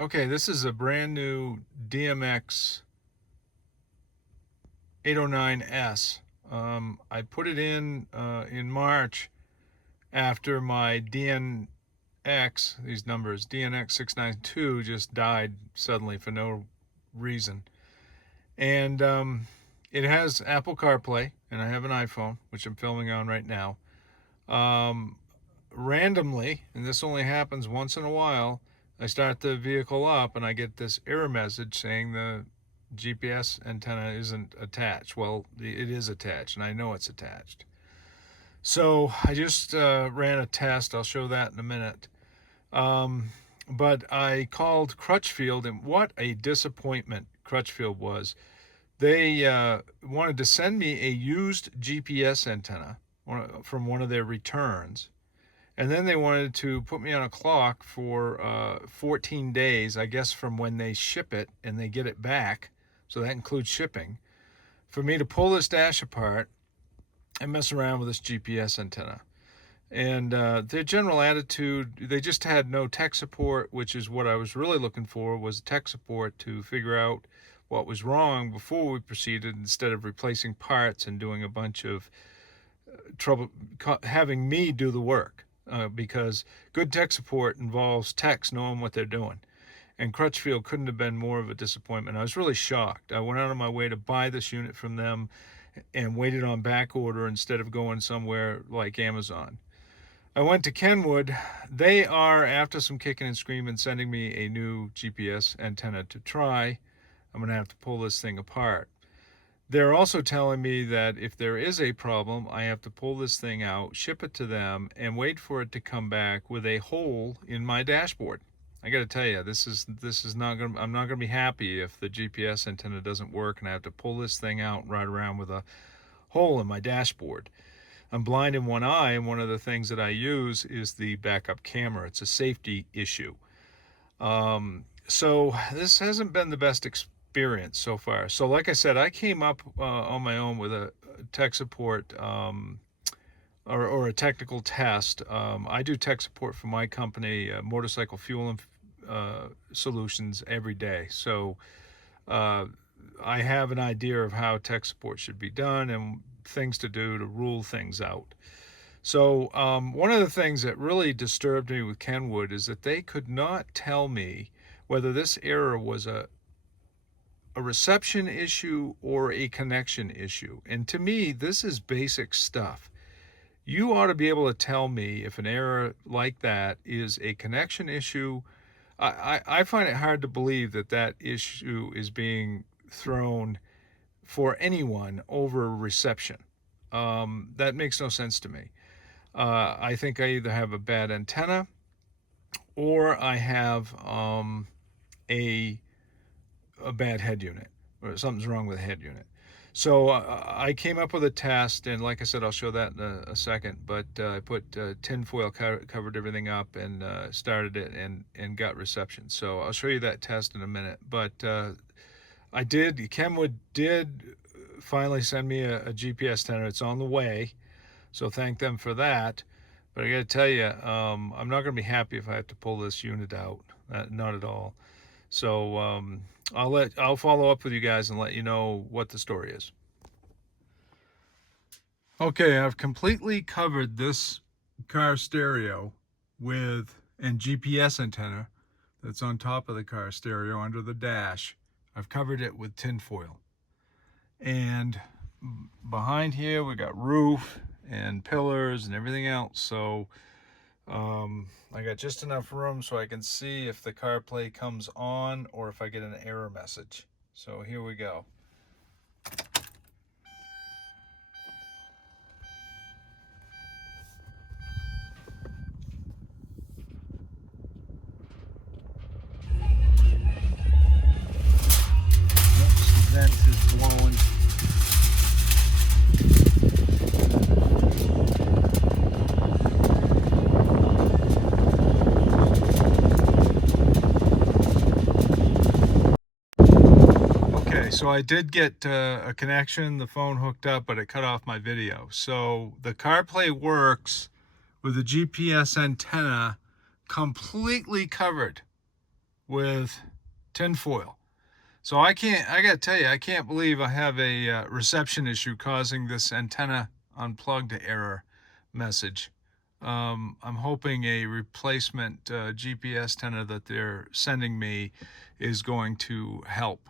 Okay, this is a brand new DMX890S. I put it in March after my these numbers, DNX692 just died suddenly for no reason. And it has Apple CarPlay, and I have an iPhone, which I'm filming on right now. Um, Randomly, and this only happens once in a while, I start the vehicle up and I get this error message saying the GPS antenna isn't attached. Well, it is attached, and I know it's attached. So I just ran a test. I'll show that in a minute. Um, but I called Crutchfield, and what a disappointment Crutchfield was. They wanted to send me a used GPS antenna from one of their returns. And then they wanted to put me on a clock for 14 days, I guess, from when they ship it and they get it back. So that includes shipping. For me to pull this dash apart and mess around with this GPS antenna. And their general attitude, they just had no tech support, which is what I was really looking for, was tech support to figure out what was wrong before we proceeded, instead of replacing parts and doing a bunch of trouble, having me do the work. Because good tech support involves techs knowing what they're doing. And Crutchfield couldn't have been more of a disappointment. I was really shocked. I went out of my way to buy this unit from them and waited on back order instead of going somewhere like Amazon. I went to Kenwood. They are, after some kicking and screaming, sending me a new GPS antenna to try. I'm going to have to pull this thing apart. They're also telling me that if there is a problem, I have to pull this thing out, ship it to them, and wait for it to come back with a hole in my dashboard. I got to tell you, this is not going. I'm not going to be happy if the GPS antenna doesn't work and I have to pull this thing out and ride around with a hole in my dashboard. I'm blind in one eye, and one of the things that I use is the backup camera. It's a safety issue. So this hasn't been the best experience so far. So like I said, I came up on my own with a tech support or a technical test. I do tech support for my company, Motorcycle Fuel and Solutions, every day. So uh, I have an idea of how tech support should be done and things to do to rule things out. So one of the things that really disturbed me with Kenwood is that they could not tell me whether this error was a reception issue or a connection issue. And to me, this is basic stuff. You ought to be able to tell me if an error like that is a connection issue. I find it hard to believe that that issue is being thrown for anyone over reception. That makes no sense to me. I think I either have a bad antenna or I have a bad head unit, or something's wrong with the head unit. So I came up with a test, and like I said, I'll show that in a second. But I put tinfoil covered everything up and started it and got reception. So I'll show you that test in a minute. But Kenwood did finally send me a GPS antenna. It's on the way, so thank them for that. But I got to tell you, I'm not going to be happy if I have to pull this unit out. Not at all. So I'll follow up with you guys and let you know what the story is. Okay, I've completely covered this car stereo with and GPS antenna that's on top of the car stereo under the dash. I've covered it with tinfoil. And behind here we got roof and pillars and everything else. So I got just enough room so I can see if the CarPlay comes on or if I get an error message. So here we go. Oops, the vent is blowing. So I did get a connection, the phone hooked up, but it cut off my video. So the CarPlay works with the GPS antenna completely covered. with tinfoil. So I gotta tell you, I can't believe I have a reception issue causing this antenna unplugged error message. I'm hoping a replacement GPS antenna that they're sending me is going to help.